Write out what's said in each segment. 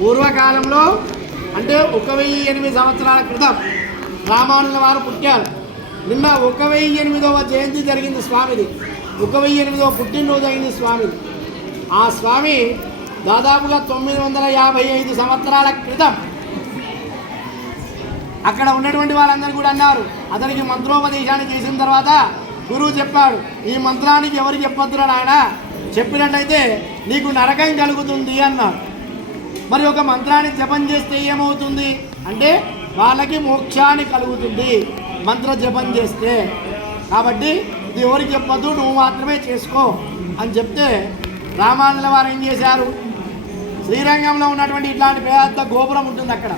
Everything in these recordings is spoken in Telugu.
పూర్వకాలంలో అంటే ఒక వెయ్యి ఎనిమిది సంవత్సరాల క్రితం రామానుల వారు పుట్టారు. నిన్న ఒక వెయ్యి ఎనిమిదవ జయంతి జరిగింది స్వామిది. ఒక వెయ్యి ఎనిమిదవ పుట్టినరోజు అయింది స్వామిది. ఆ స్వామి దాదాపుగా తొమ్మిది వందల యాభై ఐదు సంవత్సరాల క్రితం అక్కడ ఉన్నటువంటి వాళ్ళందరూ కూడా అన్నారు. అతనికి మంత్రోపదేశాన్ని చేసిన తర్వాత గురువు చెప్పాడు ఈ మంత్రానికి ఎవరు చెప్పొద్దురా ఆయన చెప్పినట్లయితే నీకు నరకం కలుగుతుంది అన్నారు. మరి ఒక మంత్రాన్ని జపం చేస్తే ఏమవుతుంది? అంటే వాళ్ళకి మోక్షాన్ని కలుగుతుంది. మంత్ర జపం చేస్తే. కాబట్టి ఇది ఎవరికి చెప్పద్దు నువ్వు మాత్రమే చేసుకో అని చెప్తే రామానుల వారు ఏం చేశారు? శ్రీరంగంలో ఉన్నటువంటి ఇట్లాంటి పెద్ద గోపురం ఉంటుంది అక్కడ.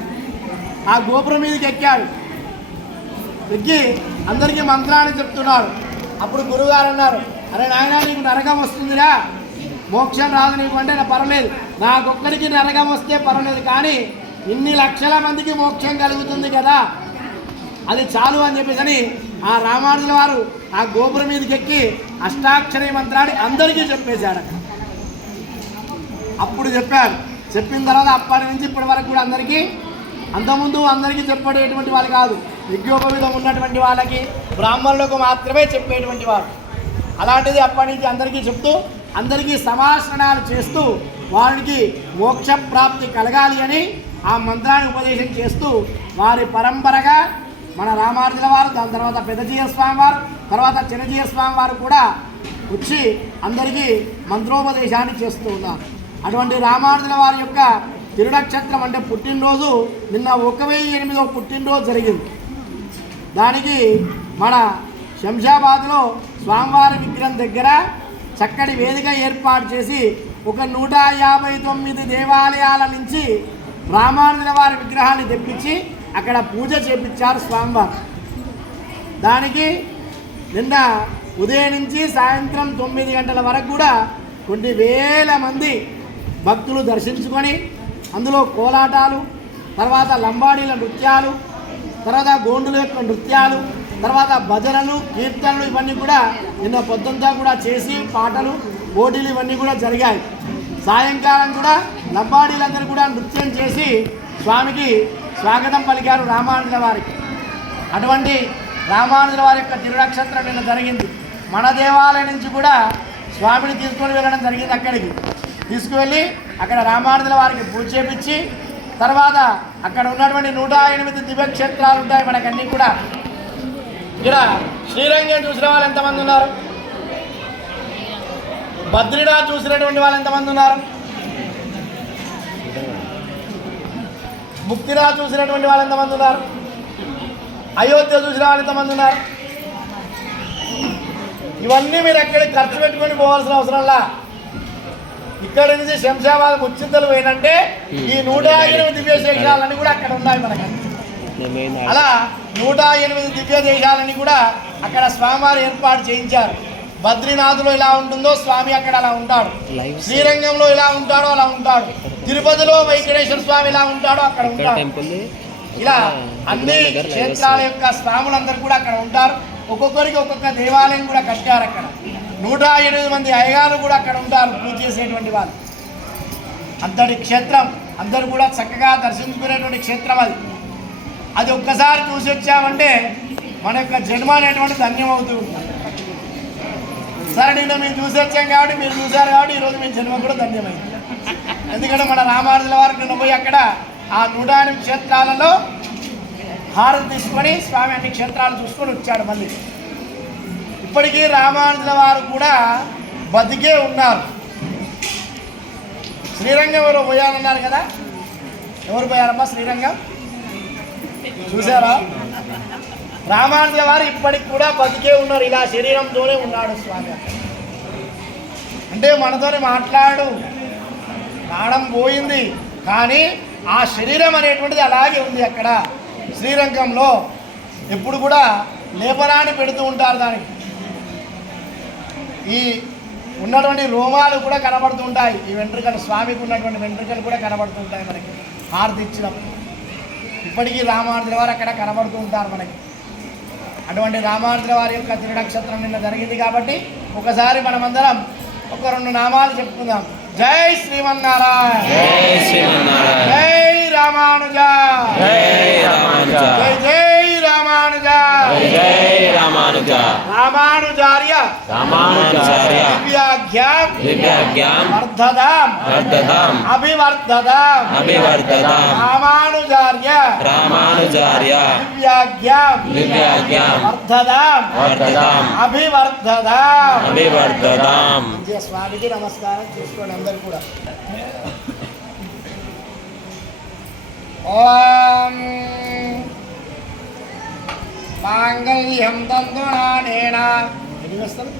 ఆ గోపురం మీదకి ఎక్కాడు. ఎక్కి అందరికీ మంత్రాన్ని చెప్తున్నాడు అప్పుడు గురుగారు అన్నారు అరే నాయన నీకు నరకం వస్తుందిరా. మోక్షం రాదు నీకు అంటే నా పర్వాలేదు. నాకొక్కడికి నరకం వస్తే పర్వాలేదు కానీ ఇన్ని లక్షల మందికి మోక్షం కలుగుతుంది కదా. అది చాలు అని చెప్పేసి ఆ రామానుజుల వారు ఆ గోపురం మీదకి ఎక్కి అష్టాక్షరి మంత్రాన్ని అందరికీ చెప్పేశాడు అప్పుడు చెప్పారు. చెప్పిన తర్వాత అప్పటి నుంచి ఇప్పటి వరకు కూడా అందరికీ అంతకుముందు అందరికీ చెప్పేటువంటి వాళ్ళు కాదు. విజ్ఞోపవిధం ఉన్నటువంటి వాళ్ళకి బ్రాహ్మణులకు మాత్రమే చెప్పేటువంటి వారు. అలాంటిది అప్పటి నుంచి అందరికీ చెప్తూ అందరికీ సమాసనాలు చేస్తూ వారికి మోక్ష ప్రాప్తి కలగాలి అని ఆ మంత్రాన్ని ఉపదేశం చేస్తూ వారి పరంపరగా మన రామార్జున వారు దాని తర్వాత పెద్దజీయ స్వామి వారు తర్వాత చిన్నజీయ స్వామి వారు కూడా వచ్చి అందరికీ మంత్రోపదేశాన్ని చేస్తూ ఉన్నారు. అటువంటి రామార్జున వారి యొక్క తిరునక్షత్రం అంటే పుట్టినరోజు నిన్న ఒక వెయ్యి ఎనిమిదో పుట్టినరోజు జరిగింది. దానికి మన శంషాబాద్లో స్వామివారి విగ్రహం దగ్గర చక్కటి వేదిక ఏర్పాటు చేసి ఒక నూట యాభై తొమ్మిది దేవాలయాల నుంచి రామానుజుల వారి విగ్రహాన్ని తెప్పించి అక్కడ పూజ చేపించారు స్వామివారు. దానికి నిన్న ఉదయం నుంచి సాయంత్రం తొమ్మిది గంటల వరకు కూడా కొన్ని వేల మంది భక్తులు దర్శించుకొని అందులో కోలాటాలు తర్వాత లంబాడీల నృత్యాలు తర్వాత గోండుల యొక్క నృత్యాలు తర్వాత భజనలు కీర్తనలు ఇవన్నీ కూడా నిన్న పొద్దుంతా కూడా చేసి పాటలు పోటీలు ఇవన్నీ కూడా జరిగాయి. సాయంకాలం కూడా లంబాడీలందరూ కూడా నృత్యం చేసి స్వామికి స్వాగతం పలికారు రామానుజుల వారికి. అటువంటి రామానుజుల వారి యొక్క తిరునక్షత్రం నిన్న జరిగింది. మన దేవాలయం నుంచి కూడా స్వామిని తీసుకొని వెళ్ళడం జరిగింది అక్కడికి. తీసుకువెళ్ళి అక్కడ రామానుజుల వారికి పూజ చేపించి తర్వాత అక్కడ ఉన్నటువంటి నూట ఎనిమిది దివ్యక్షేత్రాలు ఉంటాయి మనకన్నీ కూడా ఇక్కడ శ్రీరంగం చూసిన వాళ్ళు ఎంతమంది ఉన్నారు? భద్రిడా చూసినటువంటి వాళ్ళు ఎంతమంది ఉన్నారు? ముక్తిరా చూసినటువంటి వాళ్ళు ఎంతమంది ఉన్నారు? అయోధ్య చూసిన వాళ్ళు ఎంతమంది ఉన్నారు? ఇవన్నీ మీరు ఎక్కడ ఖర్చు పెట్టుకొని పోవాల్సిన అవసరంలా ఇక్కడ నుంచి శంషాబాద్ ముచ్చింతలు పోయినంటే ఈ నూట యాభై దివ్య శేషాలన్నీ కూడా అక్కడ ఉన్నాయి మనకి. అలా నూట ఎనిమిది దివ్య దేశాలని కూడా అక్కడ స్వామివారు ఏర్పాటు చేయించారు. బద్రీనాథులో ఇలా ఉంటుందో స్వామి అక్కడ అలా ఉంటాడు. శ్రీరంగంలో ఇలా ఉంటాడో అలా ఉంటాడు. తిరుపతిలో వెంకటేశ్వర స్వామి ఇలా ఉంటాడో అక్కడ ఉంటాడు. ఇలా అన్ని క్షేత్రాల యొక్క స్వాములందరూ కూడా అక్కడ ఉంటారు. ఒక్కొక్కరికి ఒక్కొక్క దేవాలయం కూడా కట్టారు అక్కడ. నూట ఎనిమిది మంది అయ్యగారు కూడా అక్కడ ఉంటారు పూజ చేసేటువంటి వాళ్ళు. అంతటి క్షేత్రం అందరూ కూడా చక్కగా దర్శించుకునేటువంటి క్షేత్రం అది. అది ఒక్కసారి చూసి వచ్చామంటే మన యొక్క జన్మ అనేటువంటి ధన్యమవుతూ ఉంటుంది. సరే నిన్న మేము చూసి వచ్చాం కాబట్టి మీరు చూశారు కాబట్టి ఈరోజు మీ జన్మ కూడా ధన్యమైంది. ఎందుకంటే మన రామానుజుల వారికి నిన్న పోయి అక్కడ ఆ నూట క్షేత్రాలలో హారతి తీసుకొని స్వామి అన్ని క్షేత్రాలు చూసుకొని వచ్చాడు మళ్ళీ. ఇప్పటికీ రామానుజుల వారు కూడా బతికే ఉన్నారు. శ్రీరంగం ఎవరు పోయాలన్నారు కదా? ఎవరు పోయారమ్మా శ్రీరంగం? చూసారా రామానుజ వారు ఇప్పటికి కూడా బతికే ఉన్నారు. ఇలా శరీరంతోనే ఉన్నాడు స్వామి. అంటే మనతోనే మాట్లాడు. ప్రాణం పోయింది. కానీ ఆ శరీరం అనేటువంటిది అలాగే ఉంది అక్కడ. శ్రీరంగంలో ఎప్పుడు కూడా లేపనాన్ని పెడుతూ ఉంటారు దానికి. ఈ ఉన్నటువంటి రోమాలు కూడా కనబడుతుంటాయి ఈ వెంట్రుకలు స్వామికి ఉన్నటువంటి వెంట్రుకలు కూడా కనబడుతుంటాయి మనకి. హారతి ఇచ్చినప్పుడు. ఇప్పటికీ రామానుజుల వారు అక్కడ కనబడుతూ ఉంటారు మనకి. అటువంటి రామానుజుల వారి యొక్క తిరునక్షత్రం నిన్న జరిగింది కాబట్టి ఒకసారి మనమందరం ఒక రెండు నామాలు చెప్పుకుందాం. జై శ్రీమన్నారాయణ. జై రామానుజ. జై రామానుజ. జై రామానుజ. రామానుజార్య. రామానుజార్య. దివ్యాఖ్యాం దివ్యాజ్ఞాం వర్ధదాం వర్ధతాం అభివర్ధదాం అభివర్ధతాం రామానుజార్య రామానుజార్య దివ్యాఖ్యాం దివ్యాజ్ఞాం వర్ధదాం వర్ధతాం అభివర్ధదాం అభివర్ధతాం మంచిగా స్వామికి నమస్కారం చేసుకోండి అందరు కూడా ఓం మాంగళ్యం తంతునానేన ఎన్ని వస్తారు